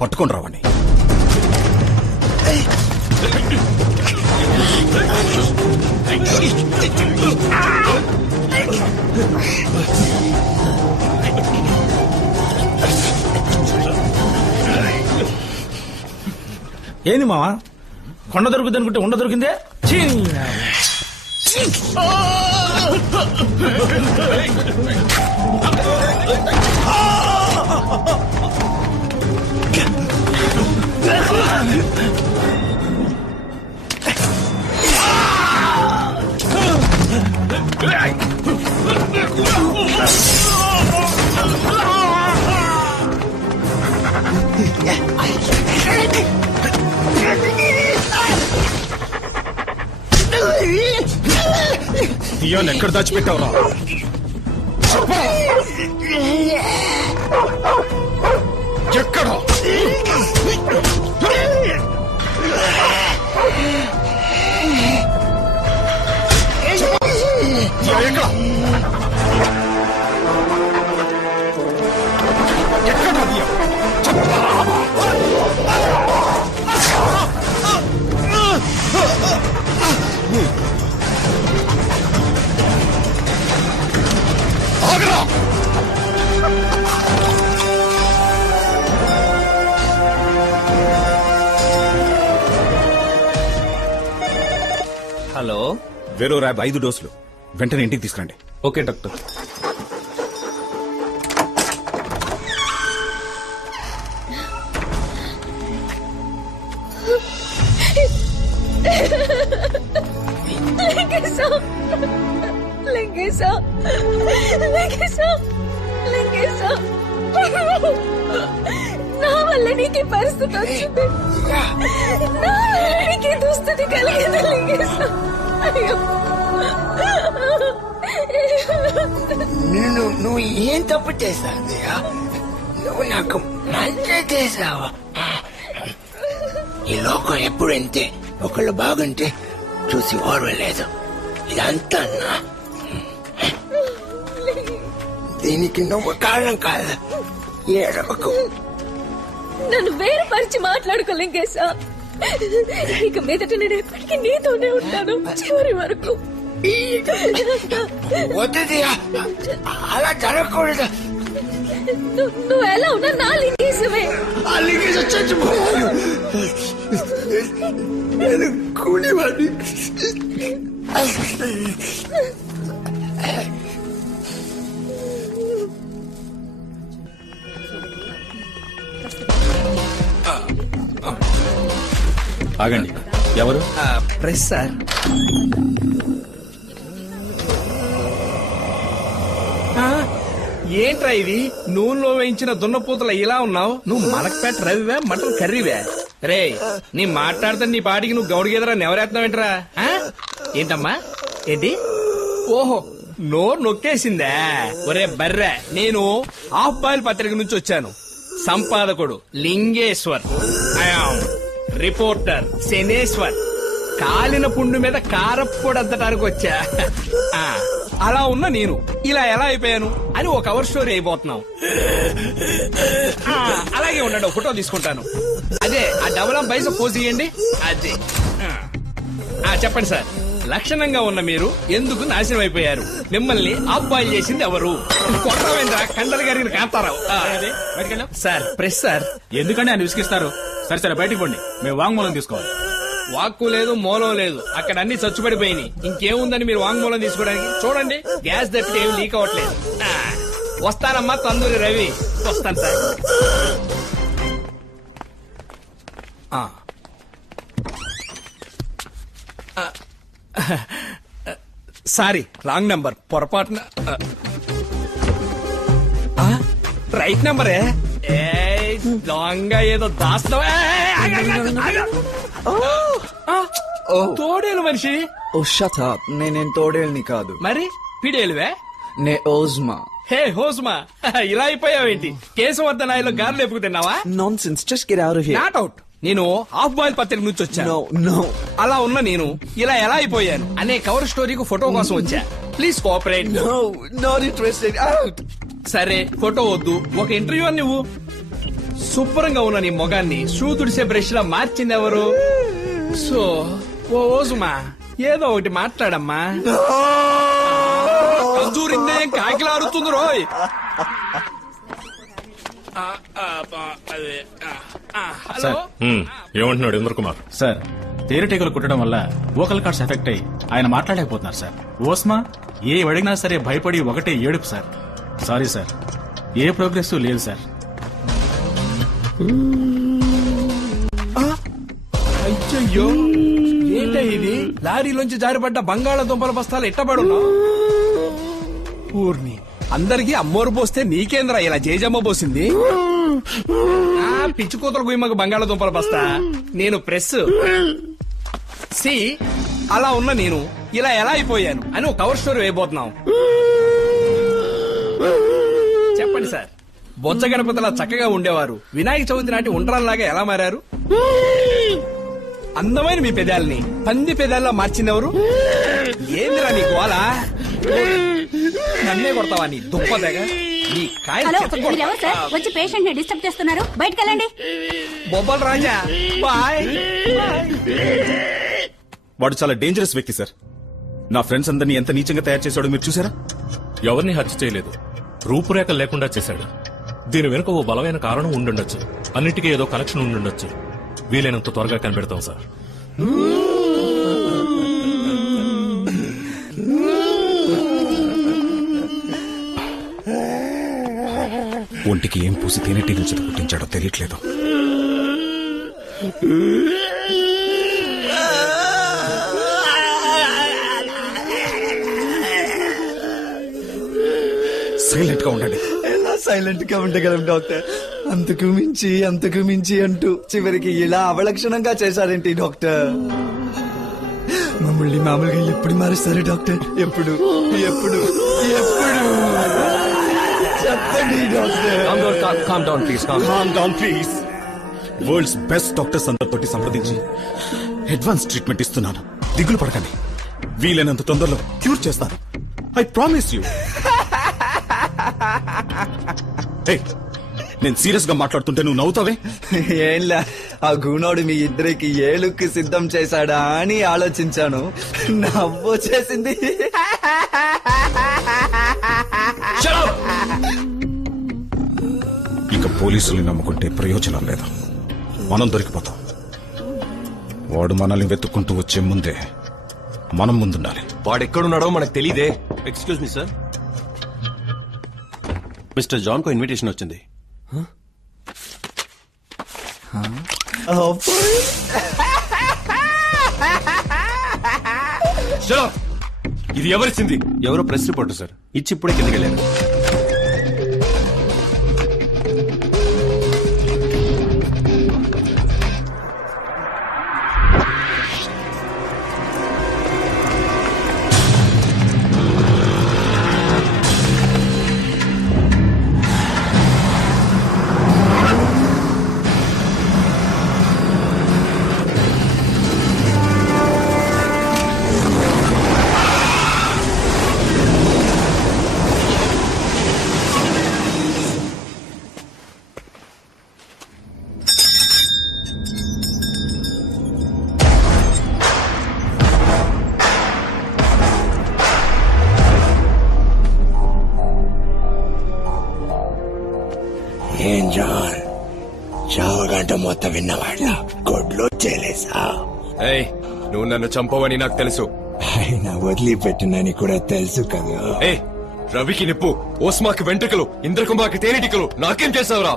పట్టుకొని రావని. ఏంది మావా, కొండ దొరుకుతుంది అనుకుంటే ఉండ దొరికిందే. దియాన్ ఎక్కడ దాచిపెట్టావురా? ఎక్కడ? హలో, వేరో ర్యాబ్ 5 డోసులు వెంటనే ఇంటికి తీసుకురండి. Okay doctor. నా వల్ల నీకు పరిస్థితి వచ్చింది, నా వల్ల నీకు దుస్థితి కలిగింది లింగేశా. నువ్వు ఏం తప్పు చేశావు? నువ్వు నాకు మంచి చేసావా? ఈ లోకం ఎప్పుడు అంతే, ఒకళ్ళు బాగుంటే చూసి ఓర్వలేదు. ఇదంతా దీనికి నువ్వు కారణం కాదు. ఏడవకు. నన్ను వేరుపరిచి మాట్లాడుకో లింగేశా. ఇక మీదట నేను ఎప్పటికీ నీతోనే ఉంటాను చివరి వరకు. వద్దుదియా, అలా జరగకూడదు. నువ్వు ఎలా ఉన్నా నా లింగేశమే. ఆ లింగేశ చచ్చిపోయాను. నేను కూలివాడిని. ఆగండి. ఎవరు? Press sir. ఏంట్రా ఇది? నూనెలో వేయించిన దున్నపోతుల ఇలా ఉన్నావు. నువ్వు మలక్పేట రవివే, మటన్ కర్రీవే? రే, నీ మాట్లాడితే నీ పాటికి నువ్వు గౌడిగెదరా నెవరేస్తున్నావేంట్రా? ఏంటమ్మా? ఏంటి? ఓహో, నోరు నొక్కేసిందా? ఒరే బర్రె, నేను హాఫ్ బాయిల్ పత్రిక నుంచి వచ్చాను. సంపాదకుడు లింగేశ్వర్, రిపోర్టర్ శనేశ్వర్. కాలిన పుండు మీద కారప్పొడద్దటానికి వచ్చా. అలా ఉన్న నేను ఇలా ఎలా అయిపోయాను అని ఒక కవర్ స్టోరీ అయిపోతున్నావు. అలాగే ఉండండి, ఫోటో తీసుకుంటాను. అదే ఆ డబుల్ పైసా పోజ్ ఇయ్యండి. అదే చెప్పండి సార్, లక్షణంగా ఉన్న మీరు ఎందుకు నాశనం అయిపోయారు? మిమ్మల్ని అబ్బాయిలు చేసింది ఎవరు? కొట్టవేంద్ర కండలు గారిని కాంతారావు. Sir press sir. ఎందుకంటే ఆయన విసిగిస్తారు. సరే సరే బయటికి పోండి, మేము వాంగ్మూలం తీసుకోవాలి. వాక్కు లేదు, మూలం లేదు, అక్కడ అన్ని చచ్చుపడిపోయినాయి. ఇంకేముందని మీరు వాంగ్మూలం తీసుకోవడానికి? చూడండి, గ్యాస్ తప్పితే ఏమి లీక్ అవ్వట్లేదు. వస్తానమ్మా తందూరి రవి, వస్తాను సార్. సారీ, రాంగ్ నంబర్, పొరపాటున. రైట్ నంబరే. దొంగ ఏదో దాస్తావా? తోడేలు మనిషి. ఓ షట్ అప్, నేనేం తోడేల్ని కాదు. మరి పిడేలువే? నే ఓజ్మా. హే హోస్మా, ఇలా అయిపోయావేంటి? కేశవర్ధనాయలో గారెలు ఎప్పుకు తిన్నావా? Nonsense, just get out of here. Not out. నేను హాఫ్ బాయిల్ పత్రిక నుంచి వచ్చాను. నో. అలా ఉన్న నేను ఇలా ఎలా అయిపోయాను అనే కవర్ స్టోరీకి ఫోటో కోసం వచ్చా. Please cooperate. No, not interested. Out. సరే, ఫోటో వద్దు, ఒక ఇంటర్వ్యూ అని నువ్వు. శుభ్రంగా ఉన్న నీ మొగాన్ని షూ తుడిసే బ్రష్ లా మార్చింది ఎవరు? సో ఓ ఓసుమా ఏదో ఒకటి మాట్లాడమ్మా. కంజూరిందే కాకిలాడుతుంది రోయ్. హలో, ఏమంటున్నాడు ఇంద్ర కుమార్? సార్ తేనెటీగలు కుట్టడం వల్ల వోకల్ కార్డ్స్ ఎఫెక్ట్ అయ్యి ఆయన మాట్లాడలేకపోతున్నారు సార్. ఓస్మా ఏ అడిగినా సరే భయపడి ఒకటే ఏడుపు సార్. సారీ సార్, ఏ ప్రోగ్రెస్ లేదు సార్. అయ్యో ఏంటో ఇది? లారీలోంచి జారిపడ్డ బంగాళాదుంపల బస్తాలు ఎట్టబడున్నా? ఊర్ని అందరికి అమ్మోరు పోస్తే నీకేంద్రా ఇలా జేజమ్మ పోసింది? పిచ్చి కూతురు గుయ్యమ్మకు బంగాళాదుంపల బస్తా. నేను ప్రెస్ సి అలా ఉన్న నేను ఇలా ఎలా అయిపోయాను అని ఒక కవర్ స్టోరీ వేయబోతున్నాం. చెప్పండి సార్, బొజ్జ గణపతిలా చక్కగా ఉండేవారు వినాయక చవితి నాటి ఉండ్రాల్లాగా ఎలా మారారు? అందమైన మీ పెదాలని పంది పెదాల్లో మార్చిందెవరు? ఏందిరా నీ గోల? నన్నే కొడతావా నీ దుప్పదగా? నీ హలో, మీరెవరు సార్? వచ్చి పేషెంట్ ని డిస్టర్బ్ చేస్తున్నారు, బయటకు వెళ్ళండి. బొబ్బల్ రాజా బాయ్. వాడు చాలా డేంజరస్ వ్యక్తి సార్. నా ఫ్రెండ్స్ అందరినీ ఎంత నీచంగా తయారు చేశాడో మీరు చూసారా? ఎవరిని హత్య చేయలేదు, రూపురేఖలు లేకుండా చేశాడు. దీని వెనుక ఓ బలమైన కారణం ఉండుండొచ్చు. అన్నిటికీ ఏదో కనెక్షన్ ఉండుండొచ్చు. వీలైనంత త్వరగా కనిపెడతాం సార్. ఒంటికి ఏం పూసి తేనెటీగలు చేత పుట్టించాడో తెలియట్లేదు. సైలెంట్ గా ఉండండి. ఎలా సైలెంట్ గా ఉండగలం డాక్టర్? అంతకు మించి అంటూ చివరికి ఇలా అవలక్షణంగా చేశారేంటి డాక్టర్? మమ్మల్ని మామూలుగా ఎప్పుడు మారుస్తారు డాక్టర్? ఎప్పుడు ఎప్పుడు ఎప్పుడు చెప్పండి doctor. Calm down please. World's best doctors అందరితోటి సంప్రదించి అడ్వాన్స్ ట్రీట్మెంట్ ఇస్తున్నాను. దిగులు పడకండి, వీలైనంత తొందరలో క్యూర్ చేస్తాను. I promise you. నేను సీరియస్ గా మాట్లాడుతుంటే నువ్వు నవ్వుతావే? ఏంలా, ఆ గూనోడు మీ ఇద్దరికి ఏ లుక్ సిద్ధం చేశాడా అని ఆలోచించాను, నవ్వు చేసింది. ఇక పోలీసుల్ని నమ్ముకుంటే ప్రయోజనం లేదు, మనం దొరికిపోతాం. వాడు మనల్ని వెతుక్కుంటూ వచ్చే ముందే మనం ముందుండాలి. వాడెక్కడున్నాడో మనకు తెలీదే. Excuse me sir, mister John కు ఇన్విటేషన్ వచ్చింది. ఇది ఎవరిచ్చింది? ఎవరో ప్రెస్ రిపోర్టర్ సార్, ఇచ్చి ఇప్పుడే కిందకి వెళ్ళారు. ఏం జాన్, చావగంట మొత్తం విన్నవాళ్ళ గొడ్లో చేలేసా? నువ్వు నన్ను చంపవని నాకు తెలుసు. ఆయన వదిలిపెట్టినని కూడా తెలుసు కదా. రవికి నిప్పు, ఓస్మాకి వెంట్రుకలు, ఇంద్రకుమార్కి తేనెటీకలు, నాకేం చేసావురా?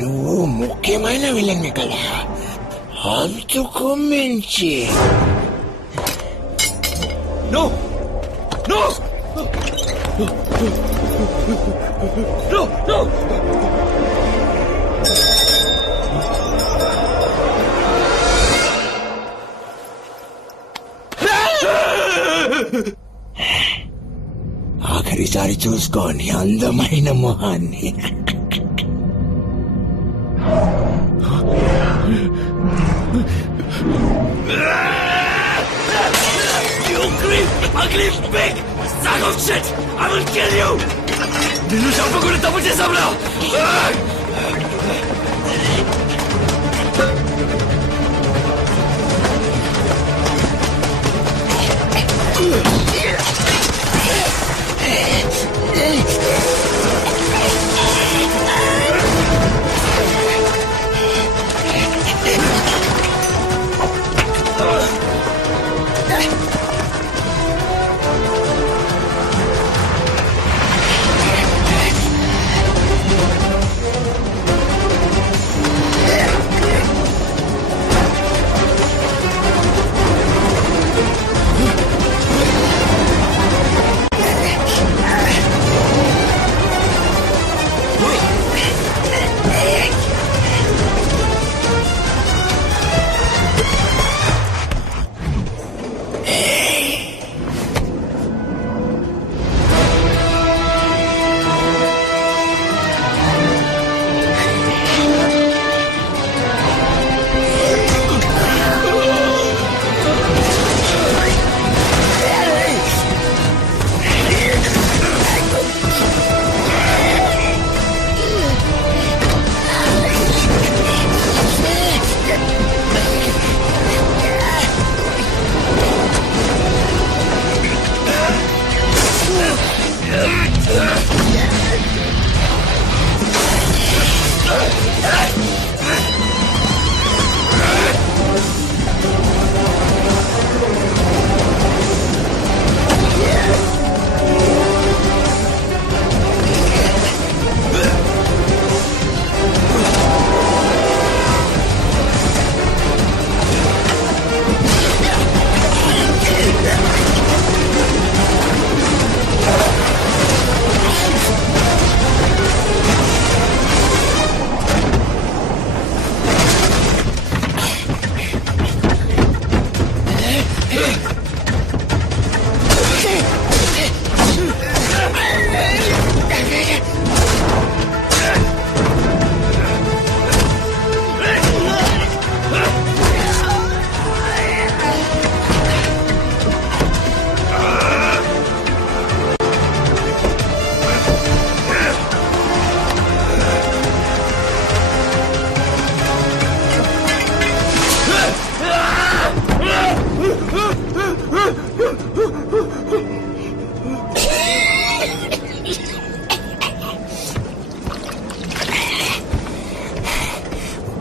నువ్వు ముఖ్యమైన విలన్ కదా, అంతకు మించి. No no no no. ఆఖరిసారి చూసుకోని అందమైన మొహాన్ని. You creep, ugly pig, sack of shit! I will kill you! నిన్ను చంపకుండా తప్పు చేశావురా!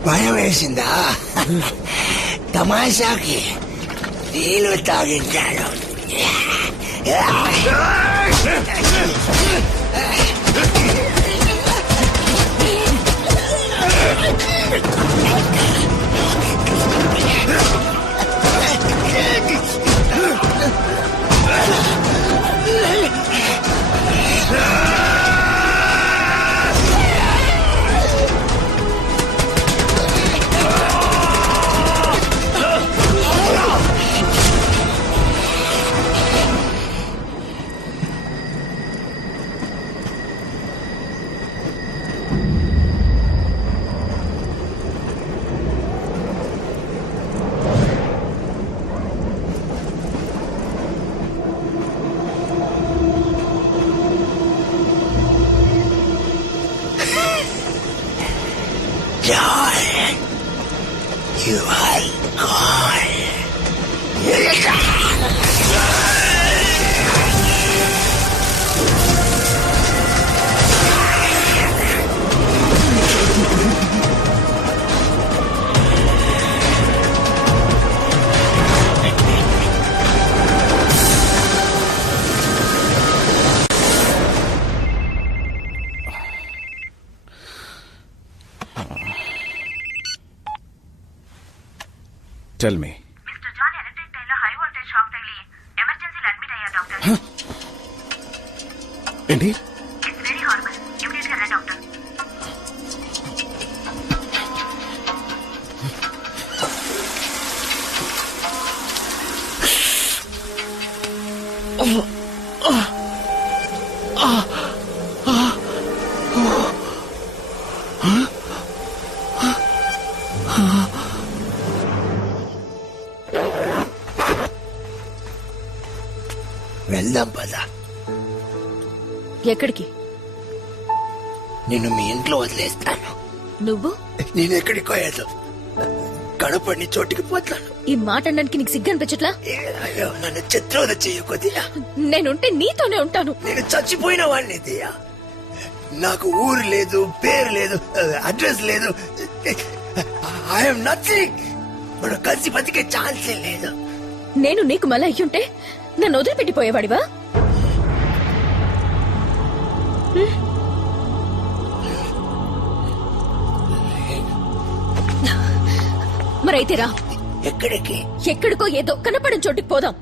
భయం వేసిందా? తమాషాకి నీళ్ళు తాగించాడు. John, you are gone. Tell me. Mr. John electric tail high voltage shock tagli emergency admit ayya doctor. ఏంటి? It's very horrible. Immediate ga ran doctor. వెళ్దాం పద. ఎక్కడికి? నిన్ను మీ ఇంట్లో వదిలేస్తాను. నువ్వు నేను ఎక్కడికి పోయాను, కడపడిని చోటికి పోతాను. ఈ మాట అనడానికి నీకు సిగ్గు అనిపించట్లా? అయ్యో, నన్ను చిత్రోద చెయ్యకొద్దియా. నేనుంటే నీతోనే ఉంటాను. నేను చచ్చిపోయిన వాడిని దియా. నాకు ఊరు లేదు, పేరు లేదు, అడ్రస్ లేదు. I'm nothing. మనం కలిసి బతికే ఛాన్సే లేదు. నేను నీకు మళ్ళీ అయ్యుంటే నన్ను వదిలిపెట్టిపోయేవాడివా? మరైతే రా. ఎక్కడికి? ఎక్కడికో ఏదో కనపడిన చోటికి పోదాం.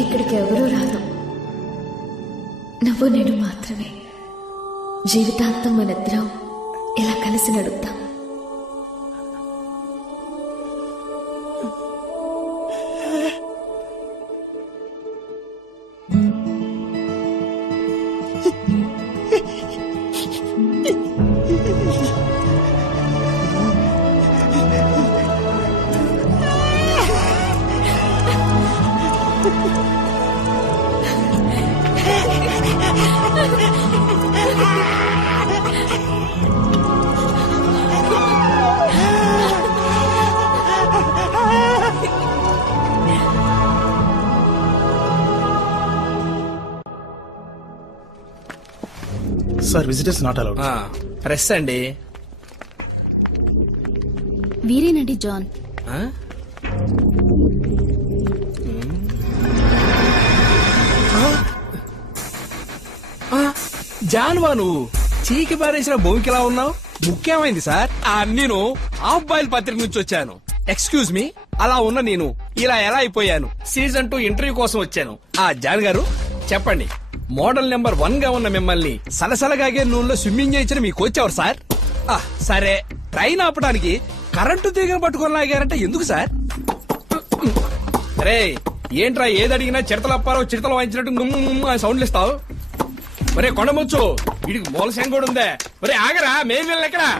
ఇక్కడికి ఎవరూ రాను, నువ్వు నేను మాత్రమే. జీవితాంతం మనిద్దరం ఇలా కలిసి నడుద్దాం. Sir, visitors not allowed. Press అండి. వీరేనండి జాన్. జాన్వా, నువ్వు చీకి పారేసిన భూమికిలా ఉన్నావు. ముఖ్యమైంది సార్. నేను హాఫ్ బాయిల్ పత్రిక నుంచి వచ్చాను. ఎక్స్క్యూజ్ మీ, అలా ఉన్న నేను ఇలా ఎలా అయిపోయాను? సీజన్ 2 ఇంటర్వ్యూ కోసం వచ్చాను. జాన్ గారు చెప్పండి, మోడల్ నెంబర్ 1 గా ఉన్న మిమ్మల్ని సలసలగాగే నూనెలో స్విమ్మింగ్ చేయించిన మీ కోచ్ ఎవరు సార్? సరే, ట్రైన్ ఆపడానికి కరెంటు తీగను పట్టుకొని లాగారంటే ఎందుకు సార్? రే, ఏంట్రా ఏది అడిగినా చిడతలప్పారో చిడతలు వాయించినట్టు సౌండ్లు ఇస్తావు? ఒరే కొండముచ్చు, వీడికి మూల శంగోడు ఉందే. ఒరే ఆగరా, మేం ఎక్కడా?